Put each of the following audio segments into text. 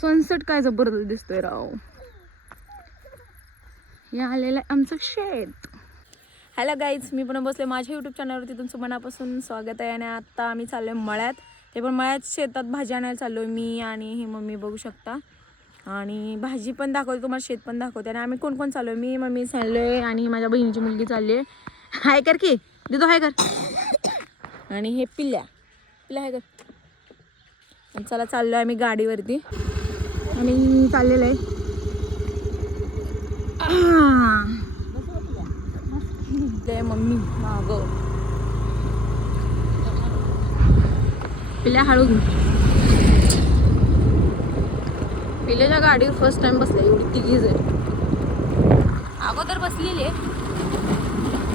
Sunset काय जबरदस्त दिसतोय राव. हे आलेलं आहे आमचं शेत. हॅलो गाईज, मी पण बसले माझ्या यूट्यूब चॅनलवरती. तुमचं मनापासून स्वागत आहे. आणि आता आम्ही चाललो आहे मळ्यात. ते पण मळ्यात शेतात भाजी आणायला चाललो आहे मी आणि ही मम्मी, बघू शकता. आणि भाजी पण दाखवते तुम्हाला, शेत पण दाखवते. आणि आम्ही कोण कोण चाललो आहे, मी मम्मी चाललो आहे आणि माझ्या बहिणीची मुलगी चालली आहे. हाय कर की दिदो, हाय कर. आणि हे पिल्ल्या हाय कर. आणि चला चाललो आहे आम्ही गाडीवरती. आणि चाललेलं आहे मम्मी माग. पिल्या हळू घे. पिल्याच्या गाडीवर फर्स्ट टाइम बसले. एवढी तिघीच आहे. अगोदर बसलेली आहे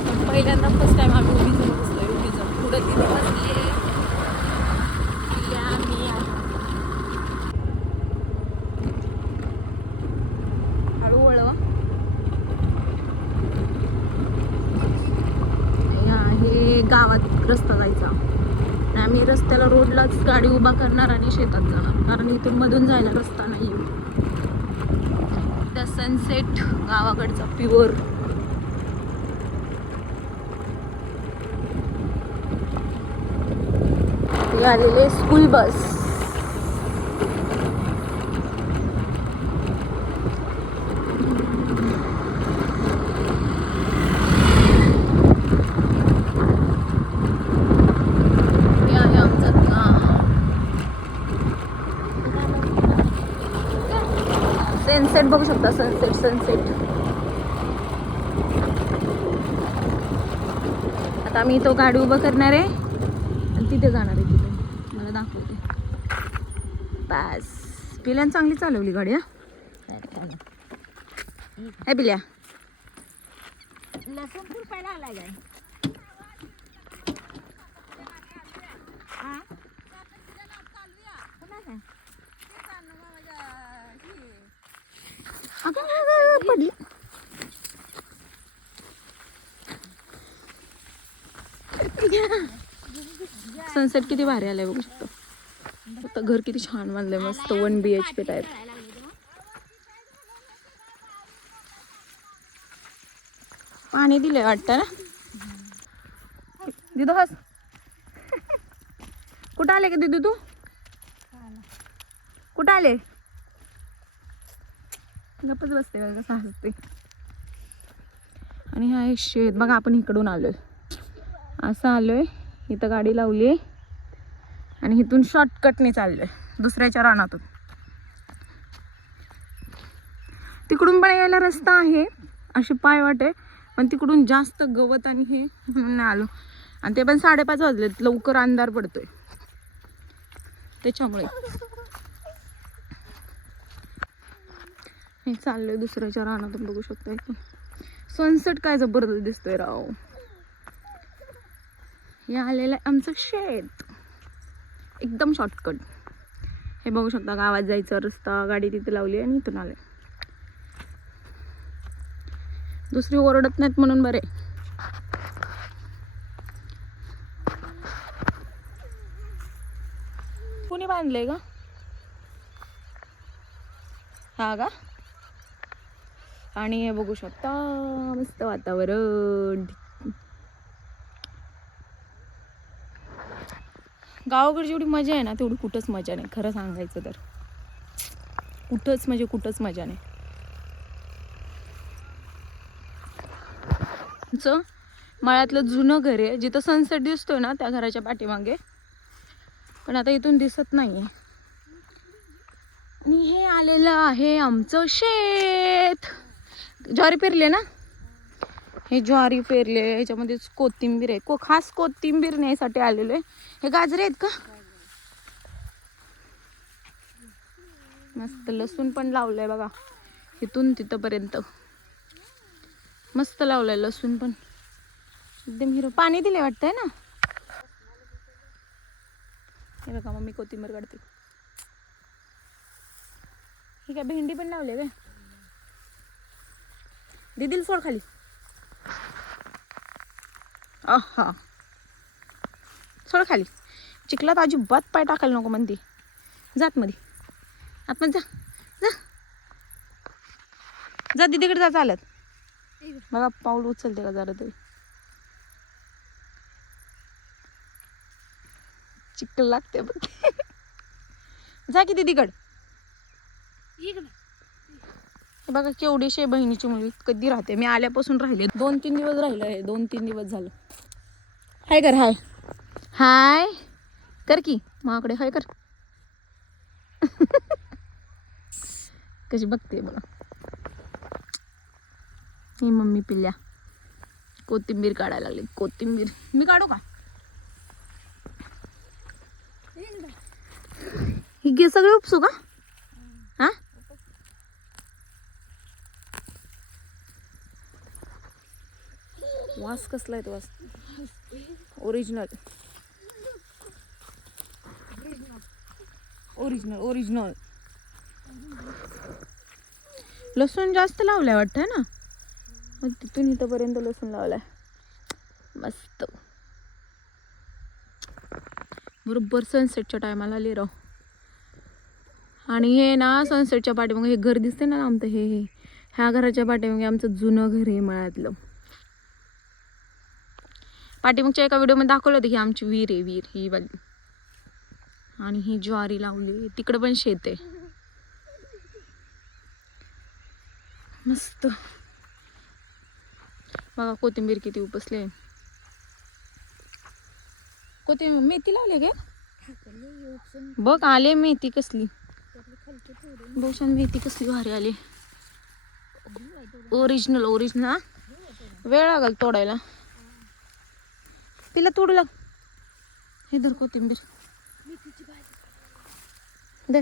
पण पहिल्यांदा फर्स्ट टाइम आम्ही उभीच बसलो. एवढीच पुढे तिथे बसली. पिल्या मी हळू वळवा. हे गावात रस्ता जायचा. आम्ही रस्त्याला रोडलाच गाडी उभा करणार आणि शेतात जाणार, कारण इथून मधून जायला रस्ता नाही. द सनसेट गावाकडचा प्युअर. हे आलेले स्कूल बस. सनसेट बघू शकता. सनसेट. आता आम्ही तो गाडी उभं करणार आहे आणि तिथे जाणार आहे. तिथे मला दाखवते. बस पिल्यानं चांगली चालवली गाडी. हा पिल्या लसूण खुरपायला आलाय काय? पडली. सनसेट किती भारी आलाय बघू शकतो. फक्त घर किती छान बांधलंय, मस्त 1 BHK टाईप. पाणी दिलंय वाटतं ना दिदू. हस. कुठं आले का दिदू तू? कुठं आले? गप्पच बसते कसं हसते. आणि हा आहे शेत बघा. आपण इकडून आलोय, असं आलोय. इथं गाडी लावली आहे आणि इथून शॉर्टकटने चाललोय दुसऱ्याच्या रानातून. तिकडून पण यायला रस्ता आहे, अशी पायवाट आहे, पण तिकडून जास्त गवत आणि हे म्हणून नाही आलो. आणि ते पण 5:30 वाजलेत. लवकर अंधार पडतोय त्याच्यामुळे हे चाललोय दुसऱ्याच्या रानातून. बघू शकता इथून सनसेट काय जबरदस्त दिसतोय राव. हे आलेलं आहे आमचं शेत. एकदम शॉर्टकट. हे बघू शकता, गावात जायचा रस्ता. गाडी तिथे लावली आणि इथून आले. दुसरी ओरडत नाहीत म्हणून बरे. कुणी बांधले का? हा का? आणि हे बघू शकता मस्त वातावरण. गावाकडे जेवढी मजा आहे ना तेवढी कुठंच मजा नाही. खरं सांगायचं तर कुठंच म्हणजे कुठंच मजा नाही. मळ्यातलं जुनं घर आहे जिथं सनसेट दिसतोय ना, त्या घराच्या पाठीमागे. पण आता इथून दिसत नाहीये. आणि हे आलेलं आहे आमचं शेत. ज्वारी पेरले ना, हे ज्वारी पेरले. ह्याच्यामध्येच कोथिंबीर आहे. खास कोथिंबीर न्यायसाठी आलेलो आहे. हे गाजरे आहेत का? मस्त लसूण पण लावलंय बघा. इथून तिथपर्यंत मस्त लावलंय लसूण पण. एकदम हिरो. पाणी दिले वाटतंय ना. हे बघा मम्मी कोथिंबीर काढते. ही काय भेंडी पण लावली काय? दीदीला सोड खाली. आहा सोड खाली. चिखलात अजिबात पाय टाकायला नको म्हणते. जात मध्ये आतमध्ये जा जा जा दीदीकडे जा चालत. बघा पाऊल उचलते का जरा तरी. चिकल लागते बघ. जा की दीदीकड. बघा केवढीशी बहिणीची मुलगी कधी राहते. मी आल्यापासून राहिले 2-3 दिवस राहिले. 2-3 दिवस झालं. हाय कर हाय हाय कर की माकडे हाय कर. कशी बघते बघा. ही मम्मी पिल्ल्या कोथिंबीर काढायला लागली. कोथिंबीर मी काढू का. ही सगळे उपसू का. हा वास कसला आहे तो वास. Original original original. लसूण जास्त लावलाय वाटतं ना. मग तिथून इथंपर्यंत लसूण लावलाय मस्त. बरोबर सनसेटच्या टायमाला आले राव. आणि हे ना सनसेटच्या पाठीमागे हे घर दिसते ना आमचं. हे ह्या घराच्या पाठीमागे आमचं जुनं घर आहे मळ्यातलं. पाठीमागच्या एका व्हिडिओ मध्ये दाखवलं होतं की आमची विहीर आहे. विहीर ही वाली. आणि ही ज्वारी लावली. तिकडं पण शेत आहे मस्त. बघा कोथिंबीर किती उपसले. कोथिंबीर मेथी लावली काय बघ. आले मेथी कसली. बहुशान मेथी कसली भारी आली. Original original. वेळ लागल तोडायला. तिला तोडू लाग. हे धर कोथिंबीर धर.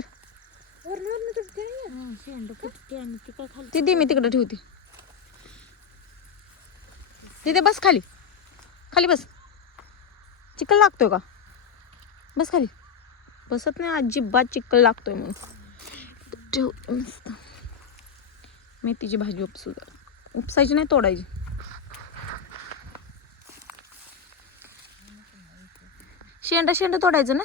ती दे मी तिकडे ठेवते. तिथे बस खाली. खाली बस. चिखल लागतोय का. बस खाली. बसत नाही अजिबात चिखल लागतोय म्हणून ठेव मस्त. मेथीची भाजी उपसू. उपसायची नाही तोडायची. शेंडा शेंडा तोडायचं ना.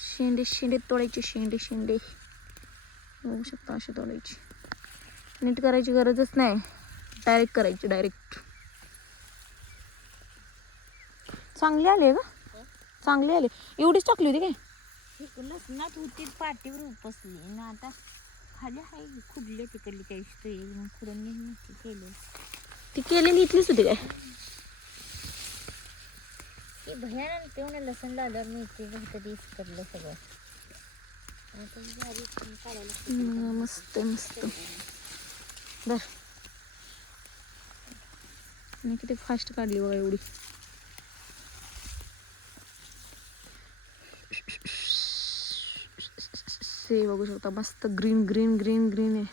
शेंडे शेंडे तोडायचे. शेंडे शेंडे बघू शकता असे तोडायचे. नीट करायची गरजच नाही. डायरेक्ट करायची डायरेक्ट. चांगली आली का. चांगली आली. एवढीच टाकली होती काय. लसणात होती पाठीवर उपसली ना. आता खाली हाय खुडले तिकडली काही खुडून केले. ती केलेली इथलीच होती काय. ती भयानक तेवढं लसण लावल्यावर मेथी कधीच करलं सगळं. मस्त मस्त. बर मी किती फास्ट काढली बघा एवढी. से बघू शकता मस्त ग्रीन ग्रीन ग्रीन ग्रीन आहे.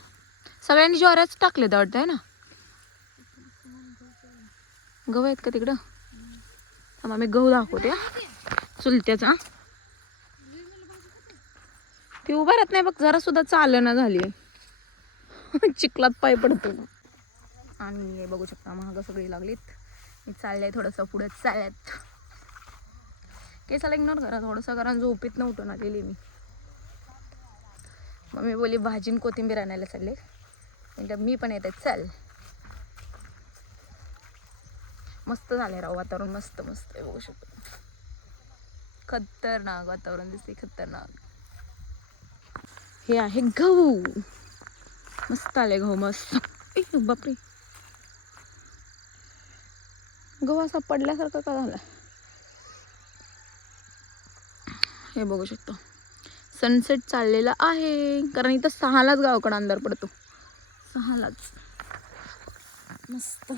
सगळ्यांनी ज्वाऱ्याच टाकले तर वाटतंय ना. गहू आहेत का तिकडं. थांबा मी गहू दाखवते चुलत्याचा. ती उभा राहत नाही बघ. जरा सुद्धा चालना झाली. चिखलात पाय पडतो. आणि बघू शकता महाग सगळी लागलीत. मी चाललंय थोडंसं पुढे चालत. केसाला इग्नोर करा थोडंसं. कारण झोपेत नव्हतं आलेली मी. मम्मी बोली भाजी कोथिंबीर आणायला चालले. म्हणजे मी पण येते चल. मस्त झाले राव. वातावरण मस्त मस्त आहे बघू शकतो. खतरनाक वातावरण दिसते. खतरनाक. हे आहे गहू. मस्त आले गहू मस्त. बापरे गहू असा पडल्यासारखं का झाला. हे बघू शकतो. सनसेट चाललेला आहे. कारण इथं 6लाच गावाकडे अंधार पडतो. 6लाच मस्त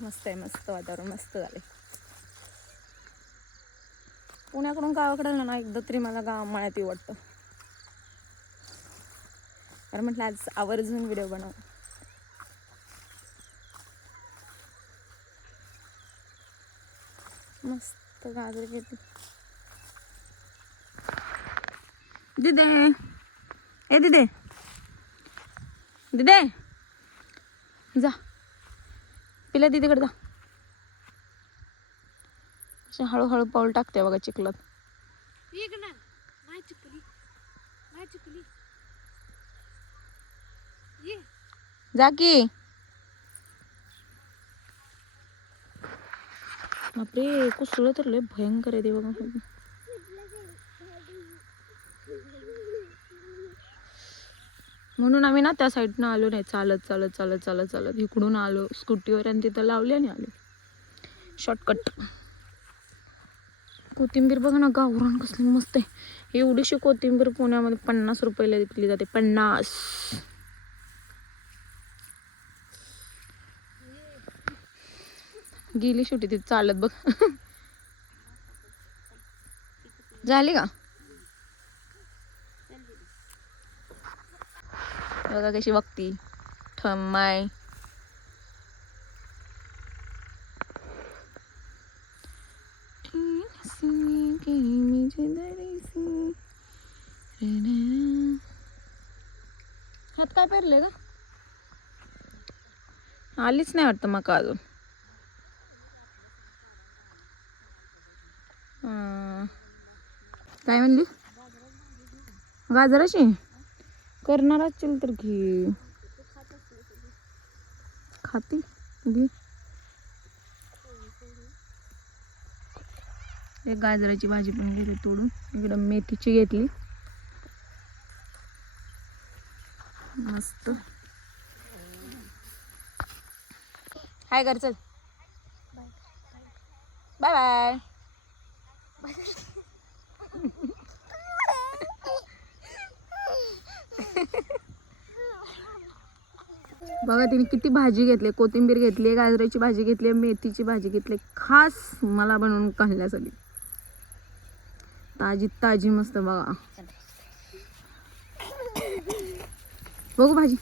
मस्त आहे. मस्त वातावरण मस्त झाले. पुण्याकडून गावाकडे आलं ना एकदा तरी मला गाव मळ्यात वाटतं. कारण म्हटलं आज आवर्जून व्हिडिओ बनव. मस्त गाजर घेते. दिदे ए दिदे दिदे जा. पिल्या दीदीकडे जा. अशी हळूहळू पाऊल टाकते बघा चिखलात. जा की. बापरे कुसळ तर लय भयंकर आहे ते बघा. म्हणून आम्ही ना त्या साईडनं आलो नाही, चालत चालत चालत चालत चालत इकडून आलो स्कूटीवर आणि तिथं लावले आणि आलो शॉर्टकट. कोथिंबीर बघा ना गावरान कसली मस्त आहे. एवढीशी कोथिंबीर पुण्यामध्ये 50 रुपयाला विकली जाते. 50. गेली शेवटी ती चालत बघ. झाली का बघा कशी बघती ठम्माय. हात काय पेरले का आलीच नाही वाटतं मका अजून. काय म्हणली गाजराची करणार असेल तर घे. खाती घे. एक गाजराची भाजी पण घेते तोडून. इकडं मेथीची घेतली मस्त. हाय कर चल. Bye bye. बघा तिने किती भाजी घेतली. कोथिंबीर घेतली, गाजराची भाजी घेतली, मेथीची भाजी घेतली खास मला बनवून खाण्यासाठी. ताजी ताजी मस्त बघा. बघू भाजी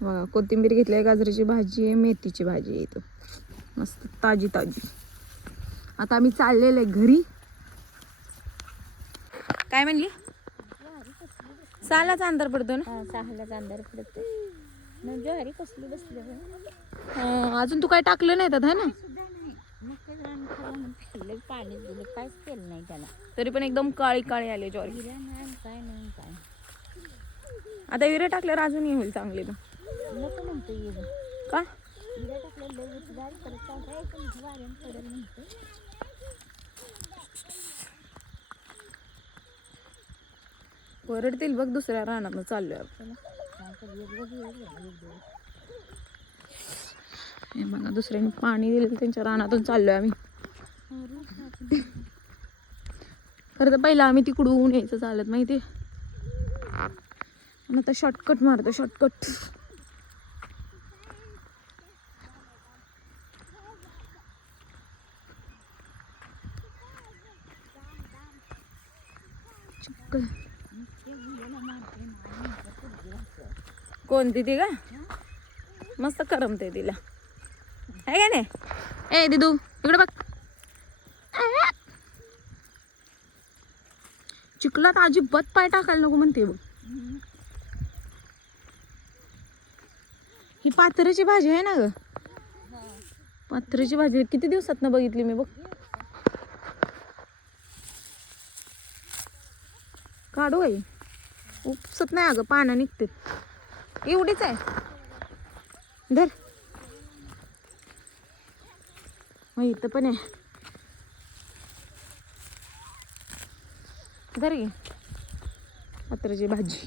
बघा. कोथिंबीर घेतली, गाजराची भाजी आहे, मेथीची भाजी आहे इथं मस्त ताजी ताजी. आता आम्ही चाललेलो आहे घरी. काय म्हणली 6लाच अंधार पडतो ना. 6लाच अंधार पडतो. ज्वारी कसली बसली अजून तू काय टाकलं नाही त्यात है ना. पाणी दिलं काहीच केलं नाही त्याला. तरी पण एकदम काळी काळी आले ज्वारी. काय नाही काय. आता विरे टाकल्यावर अजून होईल चांगली. नको म्हणतो येईल का विरा टाकलं लगेच गाडी परत टाकायचं वाऱ्यान पडेल म्हणतो. वरडतील बघ दुसऱ्या रानात चाललोय आपण. हे बघा दुसऱ्याने पाणी दिलं त्यांच्या रानातून चाललोय आम्ही. खरं तर पहिला आम्ही तिकडून यायचं चालत माहिती. आणि आता शॉर्टकट मारतो शॉर्टकट. कोणती ती का मस्त करमते तिला आहे का नाही. ए दिदू इकडे बघ. चिखलात अजिबात पाय टाकायला नको म्हणते बघ. ही पात्राची भाजी आहे ना ग. पात्राची भाजी किती दिवसात ना बघितली मी बघ. काढू आहे उपसत नाही अगं पानं निघते. एवढीच आहे धर. मग इथं पण आहे धर घे पात्राची भाजी.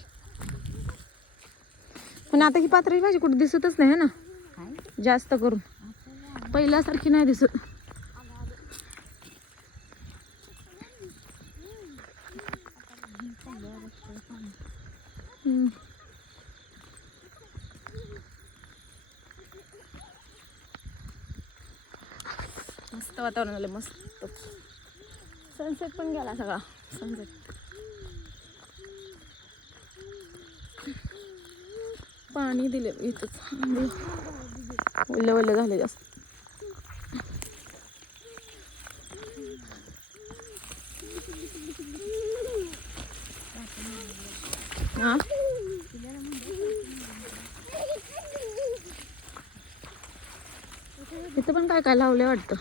पण आता ही पात्राची भाजी कुठे दिसतच नाही ना जास्त करून. पहिल्यासारखी नाही दिसत. मस्त वातावरण झालं मस्त. सनसेट पण गेला सगळा. सनसेट पाणी दिले इथंच. ओलं ओलं झाले जास्त. हा इथं पण काय काय लावले वाटतं.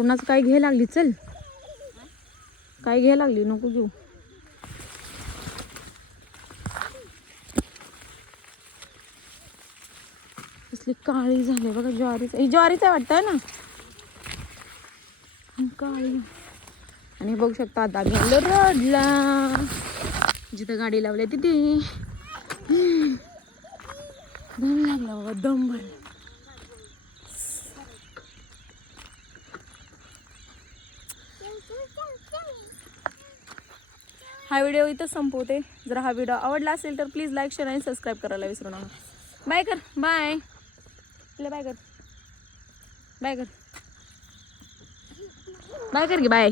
कोणाचं काय घ्यायला लागली, चल काय घ्यायला लागली, नको घेऊ. कसली काळी झाली बघा, ज्वारीच, ही ज्वारीच आहे वाटतं ना, काळी. आणि बघू शकता आता आम्ही आलो रोडला, जिथं गाडी लावली तिथे दम लागला बघा, दम भरला. हा व्हिडिओ इथं संपवते. जर हा व्हिडिओ आवडला असेल तर प्लीज लाईक, शेअर आणि सबस्क्राईब करायला विसरू नका. बाय कर, बाय बाय कर, बाय कर, बाय कर की, बाय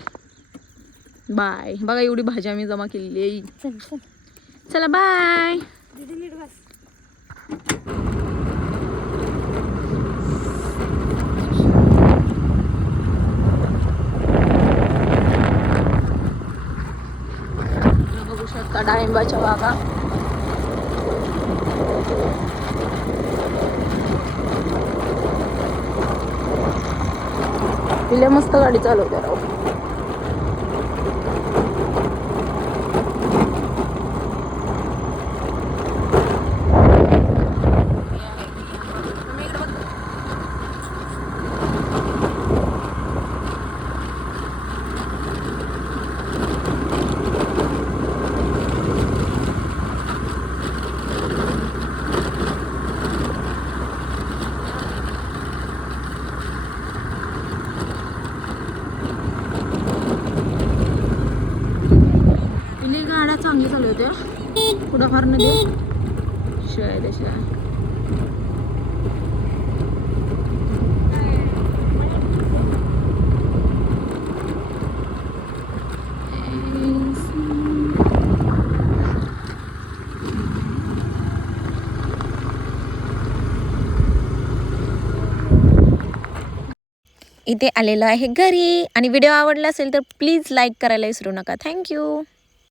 बाय. बघा एवढी भाजी आम्ही जमा केलेली आहे. चल चल चला बाय. बघू शकता डाळिंबाच्या बागा. तिला मस्त गाडी चालवते राव. गाड्या चांगली चालू होत्या, पुढं हॉर्न दे, शिवाय दे शिवाय. इथे आलेलो आहे घरी. आणि व्हिडिओ आवडला असेल तर प्लीज लाईक करायला विसरू नका. थँक्यू.